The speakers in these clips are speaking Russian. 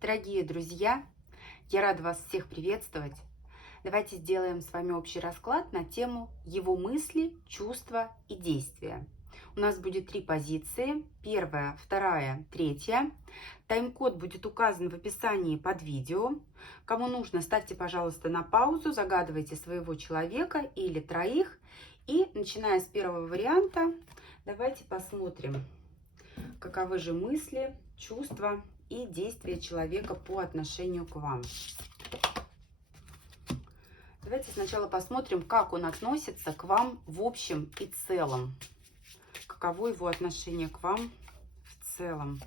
Дорогие друзья, я рада вас всех приветствовать. Давайте сделаем с вами общий расклад на тему его мысли, чувства и действия. У нас будет 3 позиции. Первая, вторая, третья. Тайм-код будет указан в описании под видео. Кому нужно, ставьте, пожалуйста, на паузу, загадывайте своего человека или троих. И начиная с первого варианта, давайте посмотрим, каковы же мысли, чувства и действия человека по отношению к вам. Давайте сначала посмотрим, как он относится к вам в общем и целом. Каково его отношение к вам в целом.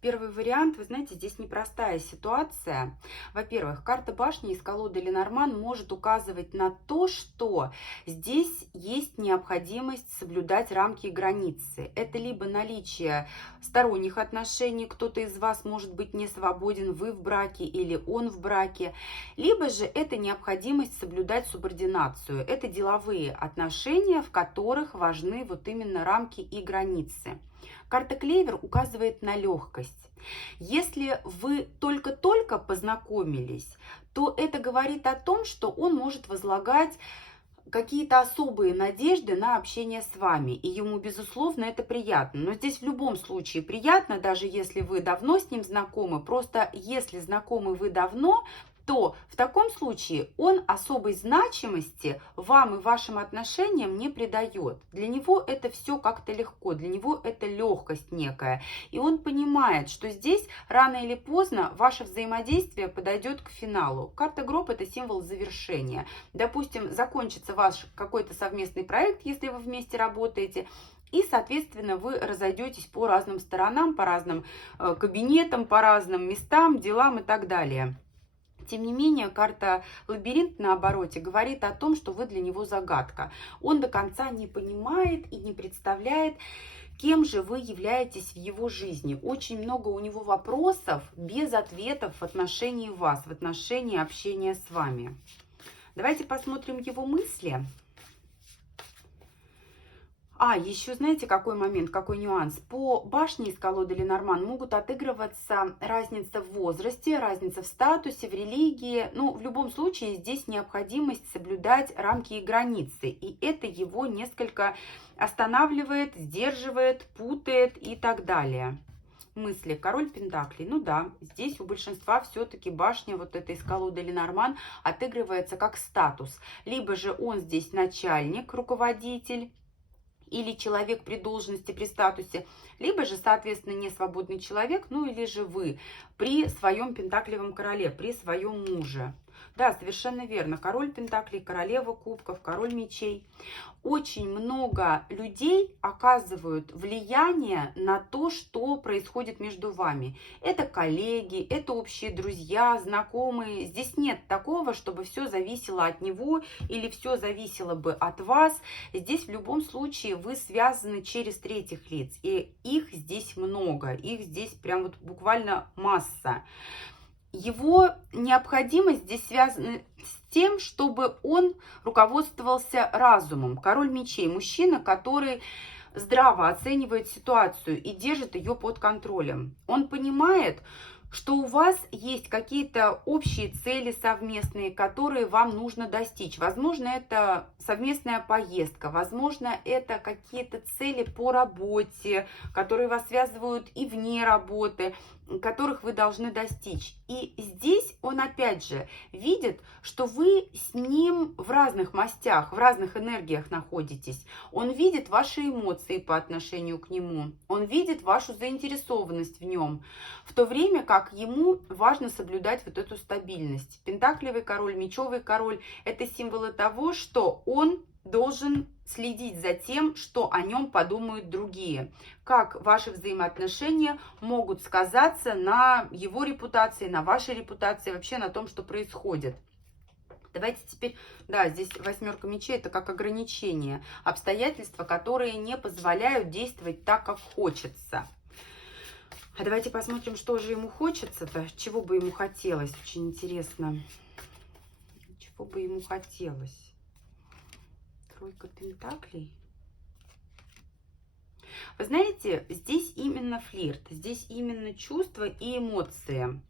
Первый вариант, вы знаете, здесь непростая ситуация. Во-первых, карта башни из колоды Ленорман может указывать на то, что здесь есть необходимость соблюдать рамки и границы. Это либо наличие сторонних отношений, кто-то из вас может быть не свободен, вы в браке или он в браке, либо же это необходимость соблюдать субординацию. Это деловые отношения, в которых важны вот именно рамки и границы. Карта Клевер указывает на легкость. Если вы только-только познакомились, то это говорит о том, что он может возлагать какие-то особые надежды на общение с вами. И ему, безусловно, это приятно. Но здесь в любом случае приятно, даже если вы давно с ним знакомы. Просто если знакомы вы давно, то в таком случае он особой значимости вам и вашим отношениям не придает. Для него это все как-то легко, для него это легкость некая. И он понимает, что здесь рано или поздно ваше взаимодействие подойдет к финалу. Карта гроб — это символ завершения. Допустим, закончится ваш какой-то совместный проект, если вы вместе работаете, и, соответственно, вы разойдетесь по разным сторонам, по разным кабинетам, по разным местам, делам и так далее. Тем не менее, карта лабиринт на обороте говорит о том, что вы для него загадка. Он до конца не понимает и не представляет, кем же вы являетесь в его жизни. Очень много у него вопросов без ответов в отношении вас, в отношении общения с вами. Давайте посмотрим его мысли. Еще знаете, какой момент, какой нюанс? По башне из колоды Ленорман могут отыгрываться разница в возрасте, разница в статусе, в религии. В любом случае здесь необходимость соблюдать рамки и границы. И это его несколько останавливает, сдерживает, путает и так далее. Мысли. Король Пентаклей. Здесь у большинства все-таки башня вот этой из колоды Ленорман отыгрывается как статус. Либо же он здесь начальник, руководитель, или человек при должности, при статусе, либо же, соответственно, не свободный человек, или же вы при своем пентаклевом короле, при своем муже. Да, совершенно верно. Король Пентаклей, королева кубков, король мечей. Очень много людей оказывают влияние на то, что происходит между вами. Это коллеги, это общие друзья, знакомые. Здесь нет такого, чтобы все зависело от него или все зависело бы от вас. Здесь в любом случае вы связаны через третьих лиц. И их здесь много, их здесь прям вот буквально масса. Его необходимость здесь связана с тем, чтобы он руководствовался разумом. Король мечей – мужчина, который здраво оценивает ситуацию и держит ее под контролем. Он понимает, что у вас есть какие-то общие цели совместные, которые вам нужно достичь. Возможно, это совместная поездка, возможно, это какие-то цели по работе, которые вас связывают и вне работы, которых вы должны достичь. И здесь он опять же видит, что вы с ним в разных мастях, в разных энергиях находитесь. Он видит ваши эмоции по отношению к нему, он видит вашу заинтересованность в нем, в то время как ему важно соблюдать вот эту стабильность. Пентаклевый король, мечевый король – это символы того, что он должен следить за тем, что о нем подумают другие. Как ваши взаимоотношения могут сказаться на его репутации, на вашей репутации, вообще на том, что происходит. Давайте теперь, здесь восьмерка мечей, это как ограничение, обстоятельства, которые не позволяют действовать так, как хочется. А давайте посмотрим, что же ему хочется-то, чего бы ему хотелось, очень интересно. Чего бы ему хотелось? Тройка пентаклей. Вы знаете, здесь именно флирт, здесь именно чувства и эмоции.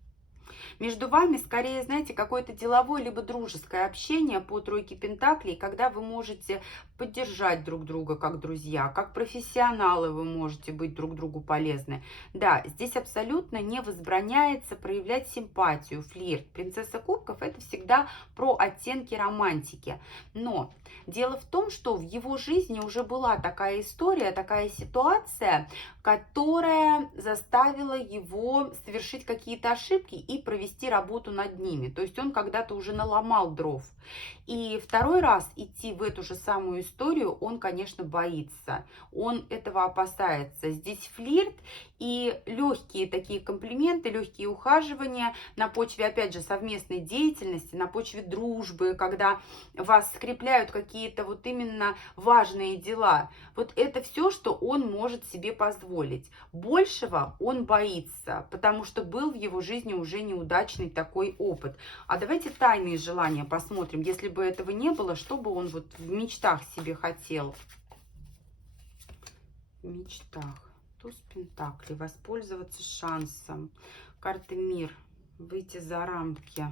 Между вами скорее, знаете, какое-то деловое либо дружеское общение по тройке пентаклей, когда вы можете поддержать друг друга как друзья, как профессионалы вы можете быть друг другу полезны. Да, здесь абсолютно не возбраняется проявлять симпатию, флирт. Принцесса кубков — это всегда про оттенки романтики. Но дело в том, что в его жизни уже была такая история, такая ситуация, которая заставила его совершить какие-то ошибки и провести работу над ними. То есть он когда-то уже наломал дров. И второй раз идти в эту же самую историю он, конечно, боится. Он этого опасается. Здесь флирт и легкие такие комплименты, легкие ухаживания на почве, опять же, совместной деятельности, на почве дружбы, когда вас скрепляют какие-то вот именно важные дела. Вот это все, что он может себе позволить. Большего он боится, потому что был в его жизни уже неудачный такой опыт. А давайте тайные желания посмотрим. Если бы этого не было, что бы он вот в мечтах себе хотел? В мечтах. Туз пентаклей. Воспользоваться шансом. Карты мир. Выйти за рамки.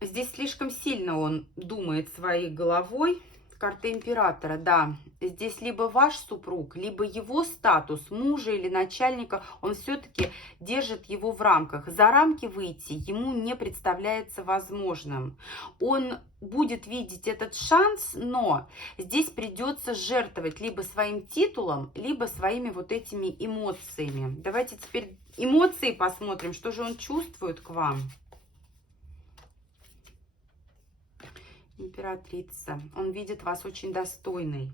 Здесь слишком сильно он думает своей головой. Карта императора, да. Здесь либо ваш супруг, либо его статус мужа или начальника, он все-таки держит его в рамках. За рамки выйти ему не представляется возможным. Он будет видеть этот шанс, но здесь придется жертвовать либо своим титулом, либо своими вот этими эмоциями. Давайте теперь эмоции посмотрим, что же он чувствует к вам. Императрица. Он видит вас очень достойной.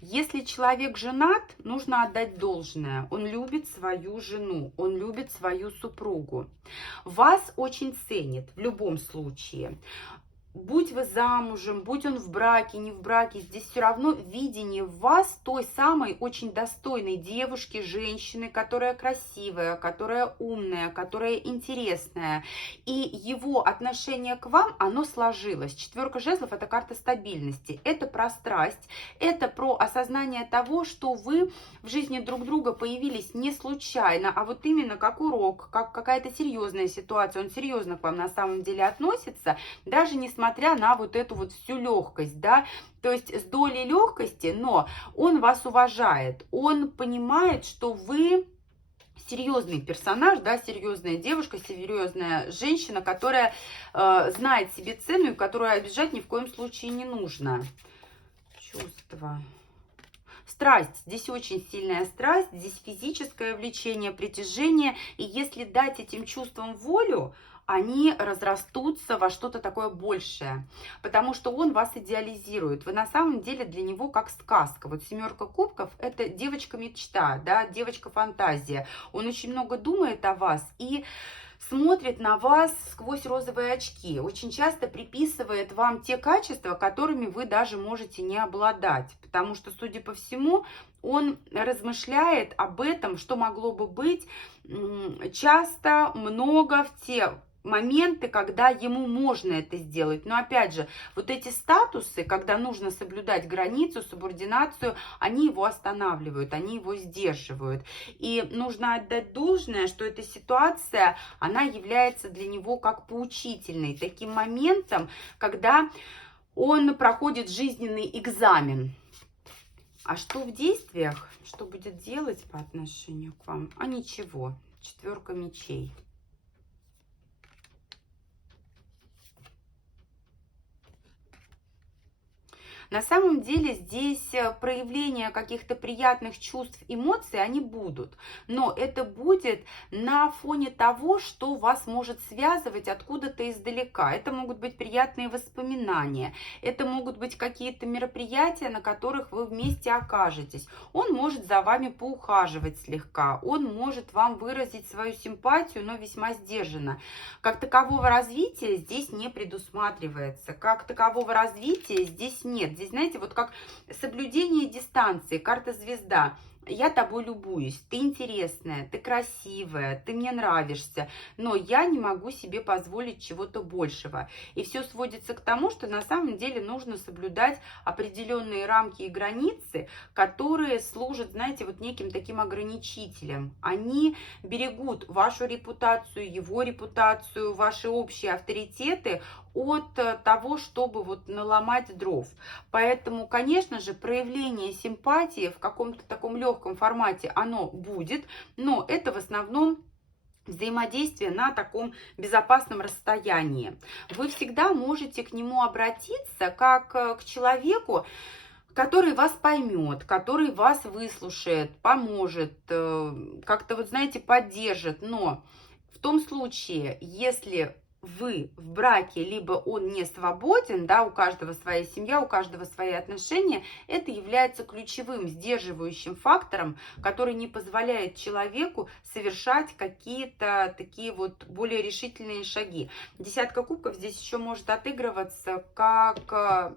Если человек женат, нужно отдать должное. Он любит свою жену, он любит свою супругу. Вас очень ценит в любом случае. Будь вы замужем, будь он в браке, не в браке, здесь все равно видение в вас той самой очень достойной девушки, женщины, которая красивая, которая умная, которая интересная. И его отношение к вам, оно сложилось. Четверка жезлов — это карта стабильности. Это про страсть, это про осознание того, что вы в жизни друг друга появились не случайно, а вот именно как урок, как какая-то серьезная ситуация. Он серьезно к вам на самом деле относится, даже несмотря на вот эту вот всю легкость, да, то есть с долей легкости, но он вас уважает, он понимает, что вы серьезный персонаж, да, серьезная девушка, серьезная женщина, которая знает себе цену и которую обижать ни в коем случае не нужно. Чувство. Страсть. Здесь очень сильная страсть, здесь физическое влечение, притяжение, и если дать этим чувствам волю, они разрастутся во что-то такое большее, потому что он вас идеализирует. Вы на самом деле для него как сказка. Вот семерка кубков — это девочка-мечта, да, девочка-фантазия. Он очень много думает о вас и смотрит на вас сквозь розовые очки. Очень часто приписывает вам те качества, которыми вы даже можете не обладать. Потому что, судя по всему, он размышляет об этом, что могло бы быть часто, много в те моменты, когда ему можно это сделать. Но опять же, вот эти статусы, когда нужно соблюдать границу, субординацию, они его останавливают, они его сдерживают. И нужно отдать должное, что эта ситуация, она является для него как поучительной, таким моментом, когда он проходит жизненный экзамен. А что в действиях? Что будет делать по отношению к вам? А ничего. Четверка мечей. На самом деле здесь проявление каких-то приятных чувств, эмоций, они будут. Но это будет на фоне того, что вас может связывать откуда-то издалека. Это могут быть приятные воспоминания, это могут быть какие-то мероприятия, на которых вы вместе окажетесь. Он может за вами поухаживать слегка, он может вам выразить свою симпатию, но весьма сдержанно. Как такового развития здесь не предусматривается, как такового развития здесь нет. Здесь, знаете, вот как соблюдение дистанции, карта звезда. я тобой любуюсь, ты интересная, ты красивая, ты мне нравишься, но я не могу себе позволить чего-то большего. И все сводится к тому, что на самом деле нужно соблюдать определенные рамки и границы, которые служат, знаете, вот неким таким ограничителем. Они берегут вашу репутацию, его репутацию, ваши общие авторитеты от того, чтобы вот наломать дров. Поэтому, конечно же, проявление симпатии в каком-то таком легком формате оно будет, но это в основном взаимодействие на таком безопасном расстоянии. Вы всегда можете к нему обратиться как к человеку, который вас поймет, который вас выслушает, поможет, как-то, вот знаете, поддержит. Но в том случае, если вы в браке, либо он не свободен, да, у каждого своя семья, у каждого свои отношения, это является ключевым сдерживающим фактором, который не позволяет человеку совершать какие-то такие вот более решительные шаги. Десятка кубков здесь еще может отыгрываться как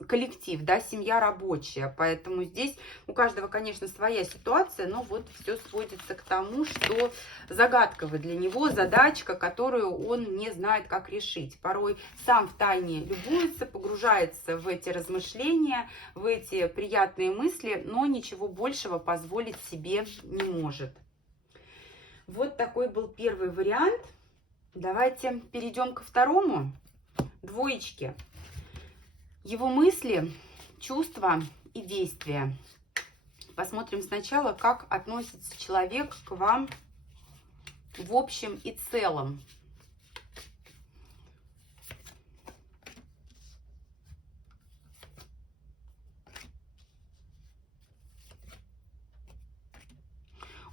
коллектив, да, семья рабочая, поэтому здесь у каждого, конечно, своя ситуация, но вот все сводится к тому, что загадка вы для него, задачка, которую он не знает, как решить. Порой сам втайне любуется, погружается в эти размышления, в эти приятные мысли, но ничего большего позволить себе не может. Вот такой был первый вариант. Давайте перейдем ко второму. Двоечки. Его мысли, чувства и действия. Посмотрим сначала, как относится человек к вам в общем и целом.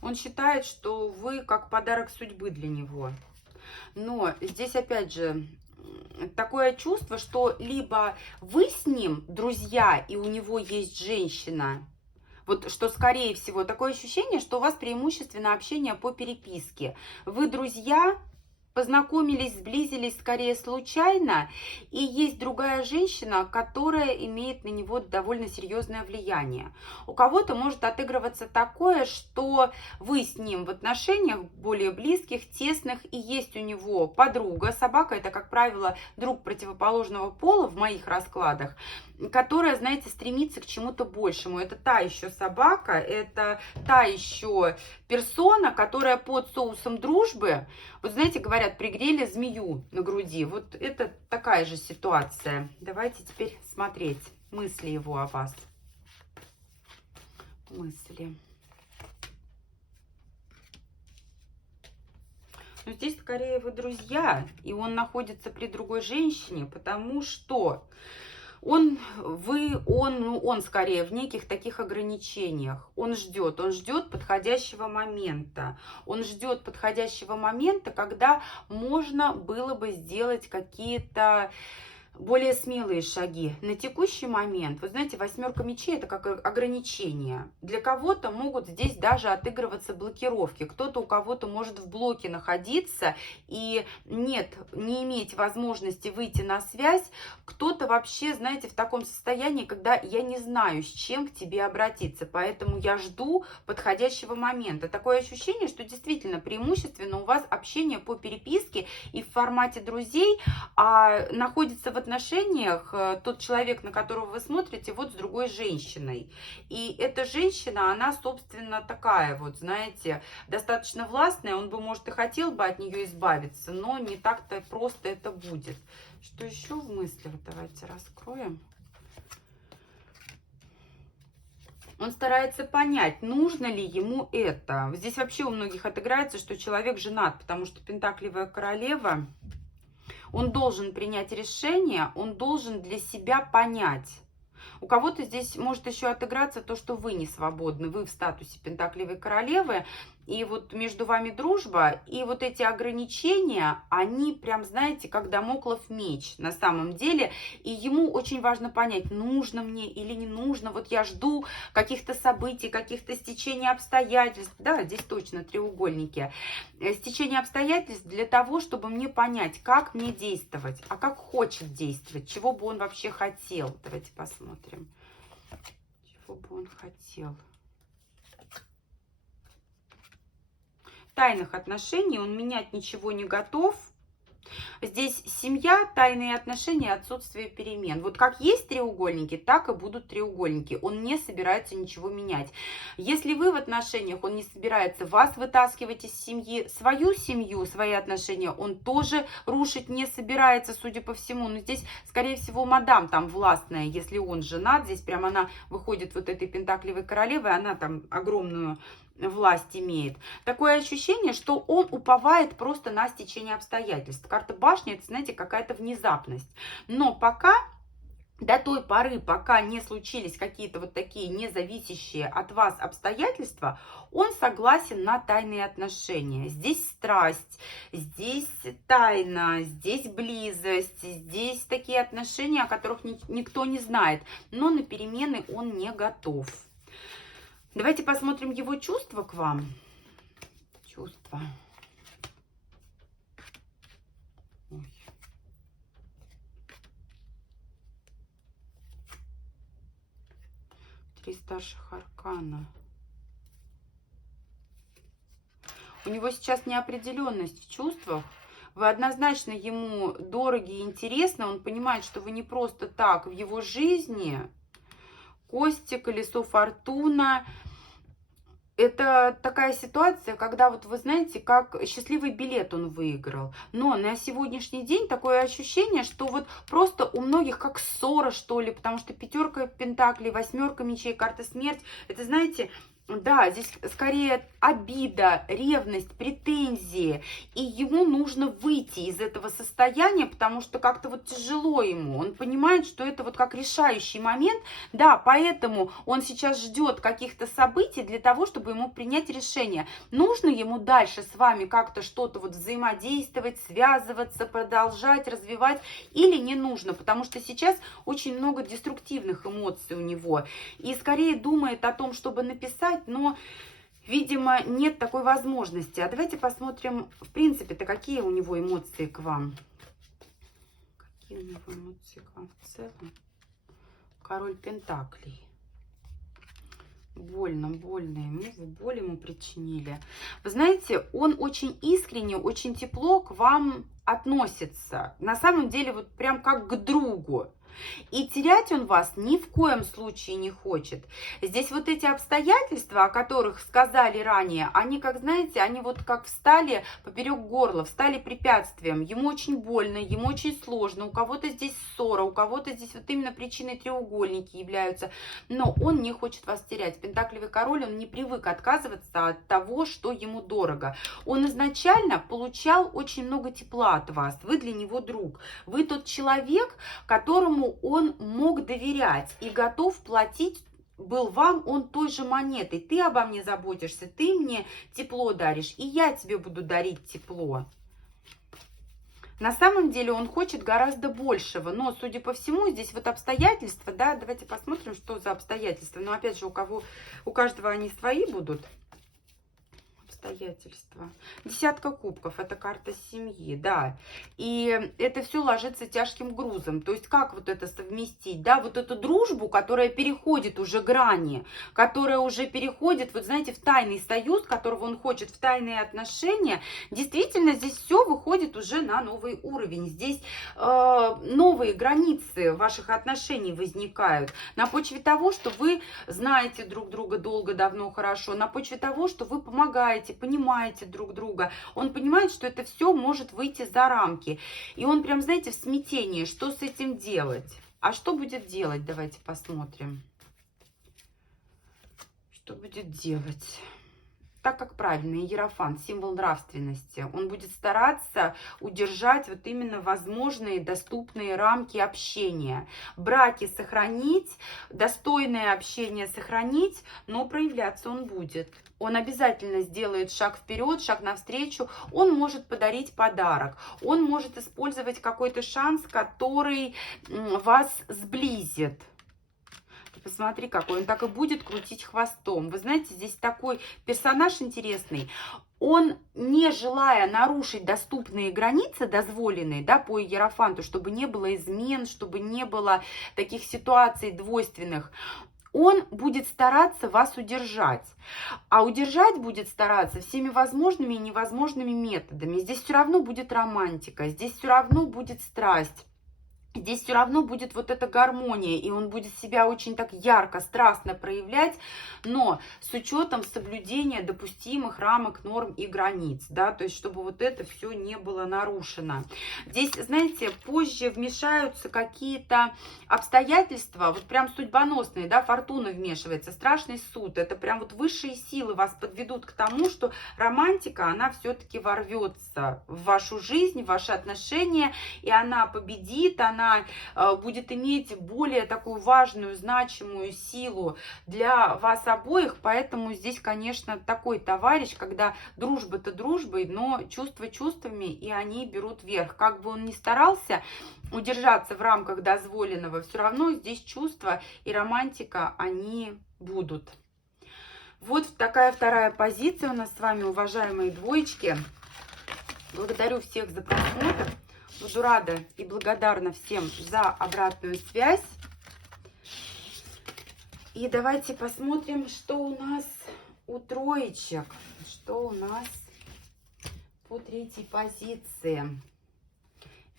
Он считает, что вы как подарок судьбы для него. Но здесь опять же такое чувство, что либо вы с ним друзья, и у него есть женщина, вот что скорее всего, такое ощущение, что у вас преимущественно общение по переписке. Вы друзья, познакомились, сблизились скорее случайно, и есть другая женщина, которая имеет на него довольно серьезное влияние. У кого-то может отыгрываться такое, что вы с ним в отношениях более близких, тесных, и есть у него подруга, собака, это, как правило, друг противоположного пола в моих раскладах, которая, знаете, стремится к чему-то большему. Это та еще собака, это та еще персона, которая под соусом дружбы, вот знаете, говорят, пригрели змею на груди. Вот это такая же ситуация. Давайте теперь смотреть мысли его о вас. Мысли. Но здесь скорее вы друзья, и он находится при другой женщине, потому что он скорее в неких таких ограничениях. Он ждет подходящего момента. Он ждет подходящего момента, когда можно было бы сделать какие-то более смелые шаги. На текущий момент, вы знаете, восьмерка мечей — это как ограничение. Для кого-то могут здесь даже отыгрываться блокировки. Кто-то у кого-то может в блоке находиться и не иметь возможности выйти на связь. Кто-то вообще, знаете, в таком состоянии, когда я не знаю, с чем к тебе обратиться, поэтому я жду подходящего момента. Такое ощущение, что действительно преимущественно у вас общение по переписке и в формате друзей, а находится в отношениях тот человек, на которого вы смотрите, вот с другой женщиной. И эта женщина, она, собственно, такая вот, знаете, достаточно властная. Он бы, может, и хотел бы от нее избавиться, но не так-то просто это будет. Что еще в мыслях? Давайте раскроем. Он старается понять, нужно ли ему это. Здесь вообще у многих отыграется, что человек женат, потому что пентакливая королева... Он должен принять решение, он должен для себя понять. У кого-то здесь может еще отыграться то, что вы не свободны, вы в статусе пентакливой королевы, и вот между вами дружба, и вот эти ограничения, они прям, знаете, как дамоклов меч на самом деле, и ему очень важно понять, нужно мне или не нужно, вот я жду каких-то событий, каких-то стечений обстоятельств, да, здесь точно треугольники, стечение обстоятельств для того, чтобы мне понять, как мне действовать, а как хочет действовать, чего бы он вообще хотел. Давайте посмотрим, чего бы он хотел. тайных отношений, он менять ничего не готов. Здесь семья, тайные отношения, отсутствие перемен. Вот как есть треугольники, так и будут треугольники. Он не собирается ничего менять. Если вы в отношениях, он не собирается вас вытаскивать из семьи, свою семью, свои отношения, он тоже рушить не собирается, судя по всему. Но здесь, скорее всего, мадам там властная, если он женат. Здесь прям она выходит вот этой пентаклевой королевой, она там огромную власть имеет. Такое ощущение, что он уповает просто на стечение обстоятельств. Карта башни, это, знаете, какая-то внезапность. Но пока, до той поры, пока не случились какие-то вот такие независящие от вас обстоятельства, он согласен на тайные отношения. Здесь страсть, здесь тайна, здесь близость, здесь такие отношения, о которых никто не знает. Но на перемены он не готов. Давайте посмотрим его чувства к вам. Чувства. Ой. 3 старших аркана. У него сейчас неопределенность в чувствах. Вы однозначно ему дороги и интересны. Он понимает, что вы не просто так в его жизни. Кости, колесо фортуна. Это такая ситуация, когда вот вы знаете, как счастливый билет он выиграл. Но на сегодняшний день такое ощущение, что вот просто у многих как ссора, что ли, потому что 5 пентаклей, 8 мечей, карта смерть. Это, знаете, да, здесь скорее обида, ревность, претензии. И ему нужно выйти из этого состояния, потому что как-то вот тяжело ему. Он понимает, что это вот как решающий момент. Да, поэтому он сейчас ждет каких-то событий для того, чтобы ему принять решение. Нужно ему дальше с вами как-то что-то вот взаимодействовать, связываться, продолжать, развивать или не нужно. Потому что сейчас очень много деструктивных эмоций у него. И скорее думает о том, чтобы написать, но, видимо, нет такой возможности. А давайте посмотрим, в принципе-то, какие у него эмоции к вам. Какие у него эмоции к вам в целом? Король пентаклей. Больно ему, вы боль ему причинили. Вы знаете, он очень искренне, очень тепло к вам относится. На самом деле, вот прям как к другу. И терять он вас ни в коем случае не хочет. Здесь вот эти обстоятельства, о которых сказали ранее, они, как знаете, они вот как встали поперек горла, встали препятствием. Ему очень больно, ему очень сложно. У кого-то здесь ссора, у кого-то здесь вот именно причиной треугольники являются. Но он не хочет вас терять. Пентаклевый король, он не привык отказываться от того, что ему дорого. Он изначально получал очень много тепла от вас. Вы для него друг. Вы тот человек, которому он мог доверять и готов платить был вам он той же монетой. Ты обо мне заботишься, ты мне тепло даришь, и я тебе буду дарить тепло. На самом деле он хочет гораздо большего, но, судя по всему, здесь вот обстоятельства, да, давайте посмотрим, что за обстоятельства. Но опять же, у каждого они свои будут. Обстоятельства. 10 кубков, это карта семьи, да. И это все ложится тяжким грузом. То есть как вот это совместить, да, вот эту дружбу, которая переходит уже грани, которая уже переходит, вот знаете, в тайный союз, которого он хочет, в тайные отношения. Действительно, здесь все выходит уже на новый уровень. Здесь новые границы ваших отношений возникают на почве того, что вы знаете друг друга долго, давно, хорошо, на почве того, что вы помогаете, понимаете друг друга. Он понимает, что это все может выйти за рамки. И он прям, знаете, в смятении, что с этим делать. А что будет делать? Давайте посмотрим. Что будет делать? Так как правильно, иерофант, символ нравственности. Он будет стараться удержать вот именно возможные доступные рамки общения. Браки сохранить, достойное общение сохранить, но проявляться он будет. Он обязательно сделает шаг вперед, шаг навстречу. Он может подарить подарок. Он может использовать какой-то шанс, который вас сблизит. Посмотри, какой он так и будет крутить хвостом. Вы знаете, здесь такой персонаж интересный. Он, не желая нарушить доступные границы, дозволенные, да, по иерофанту, чтобы не было измен, чтобы не было таких ситуаций двойственных, он будет стараться вас удержать. А удержать будет стараться всеми возможными и невозможными методами. Здесь все равно будет романтика, здесь все равно будет страсть. Здесь все равно будет вот эта гармония, и он будет себя очень так ярко, страстно проявлять, но с учетом соблюдения допустимых рамок, норм и границ, да, то есть чтобы вот это все не было нарушено. Здесь, знаете, позже вмешаются какие-то обстоятельства, вот прям судьбоносные, да, фортуна вмешивается, страшный суд, это прям вот высшие силы вас подведут к тому, что романтика, она все-таки ворвется в вашу жизнь, в ваши отношения, и она победит, она будет иметь более такую важную, значимую силу для вас обоих, поэтому здесь, конечно, такой товарищ, когда дружба-то дружбой, но чувства чувствами, и они берут верх. Как бы он ни старался удержаться в рамках дозволенного, все равно здесь чувства и романтика, они будут. Вот такая вторая позиция у нас с вами, уважаемые двоечки. Благодарю всех за просмотр. Буду рада и благодарна всем за обратную связь. И давайте посмотрим, что у нас у троечек. Что у нас по третьей позиции.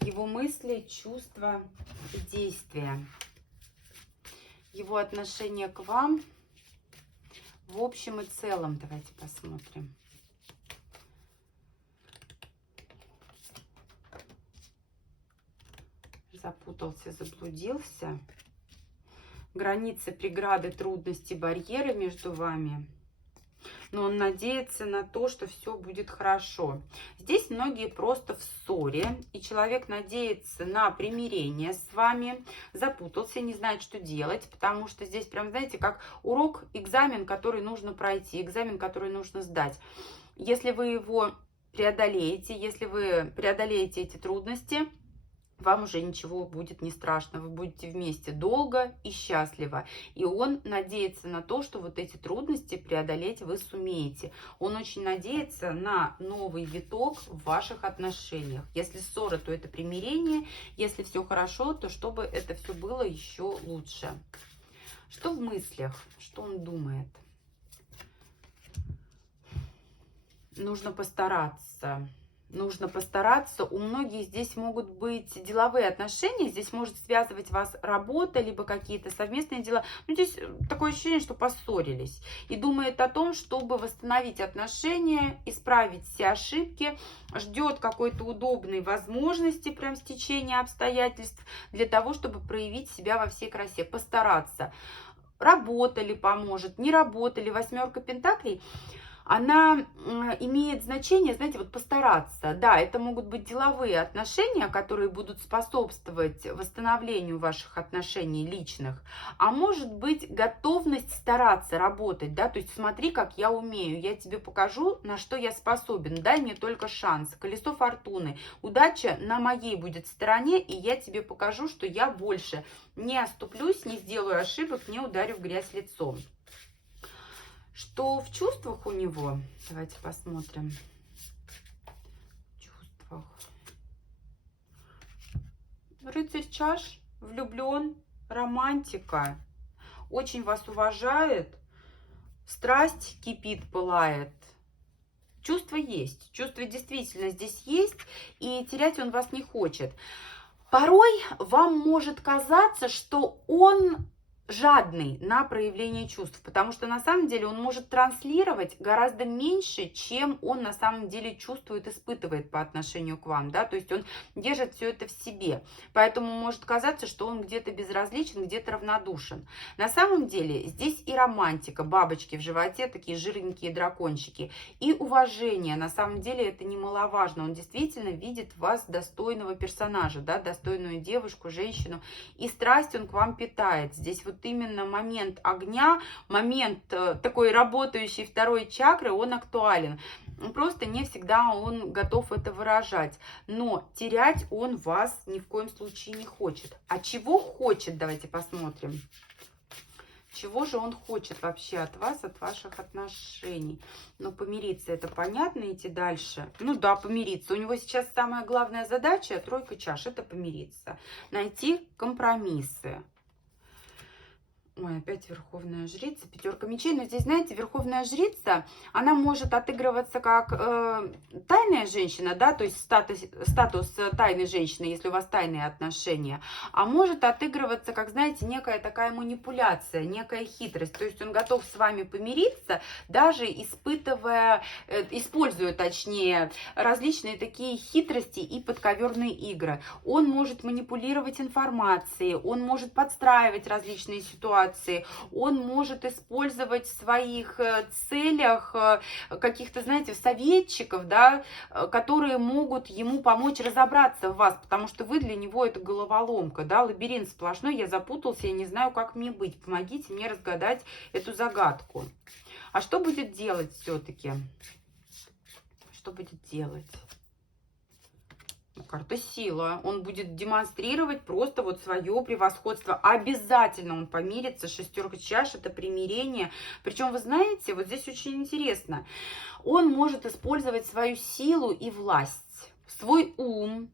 Его мысли, чувства и действия. Его отношение к вам в общем и целом. Давайте посмотрим. Запутался, заблудился. Границы, преграды, трудности, барьеры между вами. Но он надеется на то, что все будет хорошо. Здесь многие просто в ссоре, и человек надеется на примирение с вами. Запутался, не знает, что делать, потому что здесь прям, знаете, как урок, экзамен, который нужно пройти, экзамен, который нужно сдать. Если вы его преодолеете, если вы преодолеете эти трудности, вам уже ничего будет не страшно. Вы будете вместе долго и счастливо. И он надеется на то, что вот эти трудности преодолеть вы сумеете. Он очень надеется на новый виток в ваших отношениях. Если ссора, то это примирение. Если все хорошо, то чтобы это все было еще лучше. Что в мыслях? Что он думает? Нужно постараться. Нужно постараться. У многих здесь могут быть деловые отношения. Здесь может связывать вас работа, либо какие-то совместные дела. Но здесь такое ощущение, что поссорились. И думает о том, чтобы восстановить отношения, исправить все ошибки. Ждет какой-то удобной возможности, прям стечения обстоятельств, для того, чтобы проявить себя во всей красе. Постараться. Работали поможет, не работали. Восьмерка пентаклей. Она имеет значение, знаете, вот постараться. Да, это могут быть деловые отношения, которые будут способствовать восстановлению ваших отношений личных. А может быть готовность стараться работать, да, то есть смотри, как я умею, я тебе покажу, на что я способен, дай мне только шанс. Колесо фортуны. Удача на моей будет стороне, и я тебе покажу, что я больше не оступлюсь, не сделаю ошибок, не ударю в грязь лицом. Что в чувствах у него? Давайте посмотрим. В чувствах. Рыцарь чаш, влюблен, романтика. Очень вас уважает. Страсть кипит, пылает. Чувства есть. Чувства действительно здесь есть. И терять он вас не хочет. Порой вам может казаться, что он жадный на проявление чувств, потому что на самом деле он может транслировать гораздо меньше, чем он на самом деле чувствует, испытывает по отношению к вам, да, то есть он держит все это в себе, поэтому может казаться, что он где-то безразличен, где-то равнодушен. На самом деле здесь и романтика, бабочки в животе, такие жирненькие дракончики, и уважение, на самом деле это немаловажно, он действительно видит в вас достойного персонажа, да, достойную девушку, женщину, и страсть он к вам питает. Здесь вот именно момент огня, момент такой работающей второй чакры, он актуален. Просто не всегда он готов это выражать. Но терять он вас ни в коем случае не хочет. А чего хочет? Давайте посмотрим. Чего же он хочет вообще от вас, от ваших отношений? Ну, помириться, это понятно, идти дальше. Ну да, помириться. У него сейчас самая главная задача, тройка чаш, это помириться. Найти компромиссы. Ой, опять верховная жрица, пятерка мечей. Но здесь, знаете, верховная жрица, она может отыгрываться как тайная женщина, да, то есть статус тайной женщины, если у вас тайные отношения. А может отыгрываться, как, знаете, некая такая манипуляция, некая хитрость. То есть он готов с вами помириться, даже используя, точнее, различные такие хитрости и подковерные игры. Он может манипулировать информацией, он может подстраивать различные ситуации, он может использовать в своих целях каких-то, знаете, советчиков, да, которые могут ему помочь разобраться в вас, потому что вы для него это головоломка, да, лабиринт сплошной, я запутался, я не знаю, как мне быть, помогите мне разгадать эту загадку. А что будет делать все-таки? Что будет делать? Карта сила. Он будет демонстрировать просто вот свое превосходство. Обязательно он помирится. Шестерка чаш — это примирение. Причем, вы знаете, вот здесь очень интересно. Он может использовать свою силу и власть, свой ум.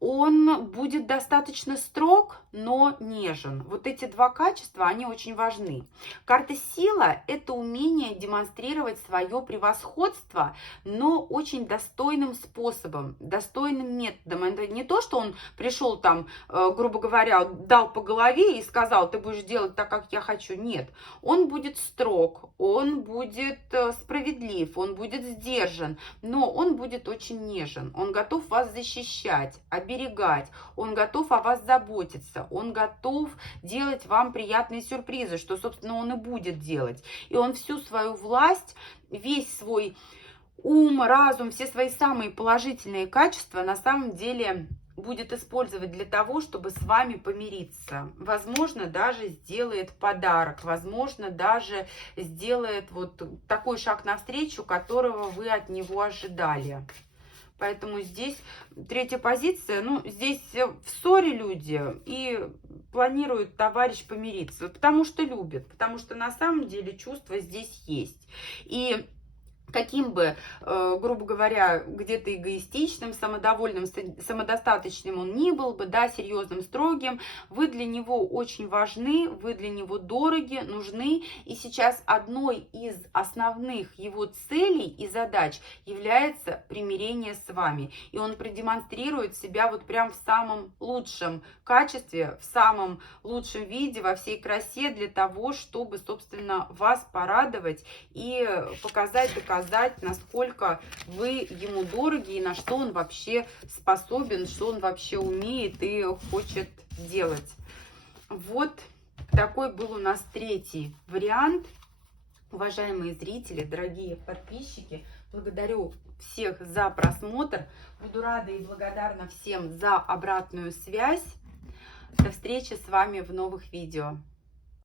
Он будет достаточно строг, но нежен. Вот эти два качества, они очень важны. Карта сила — это умение демонстрировать свое превосходство, но очень достойным способом, достойным методом. Это не то, что он пришел там, грубо говоря, дал по голове и сказал, ты будешь делать так, как я хочу. Нет, он будет строг, он будет справедлив, он будет сдержан, но он будет очень нежен. Он готов вас защищать, оберегать, он готов о вас заботиться, он готов делать вам приятные сюрпризы, что, собственно, он и будет делать. И он всю свою власть, весь свой ум, разум, все свои самые положительные качества на самом деле будет использовать для того, чтобы с вами помириться. Возможно, даже сделает подарок, возможно, даже сделает вот такой шаг навстречу, которого вы от него ожидали. Поэтому здесь третья позиция, ну, здесь в ссоре люди и планируют товарищ помириться, потому что любят, потому что на самом деле чувства здесь есть. И каким бы, грубо говоря, где-то эгоистичным, самодовольным, самодостаточным он ни был бы, да, серьезным, строгим, вы для него очень важны, вы для него дороги, нужны. И сейчас одной из основных его целей и задач является примирение с вами. И он продемонстрирует себя вот прям в самом лучшем качестве, в самом лучшем виде, во всей красе для того, чтобы, собственно, вас порадовать и показать, доказать, насколько вы ему дороги и на что он вообще способен, что он вообще умеет и хочет делать. Вот такой был у нас третий вариант. Уважаемые зрители, дорогие подписчики, благодарю всех за просмотр. Буду рада и благодарна всем за обратную связь. До встречи с вами в новых видео.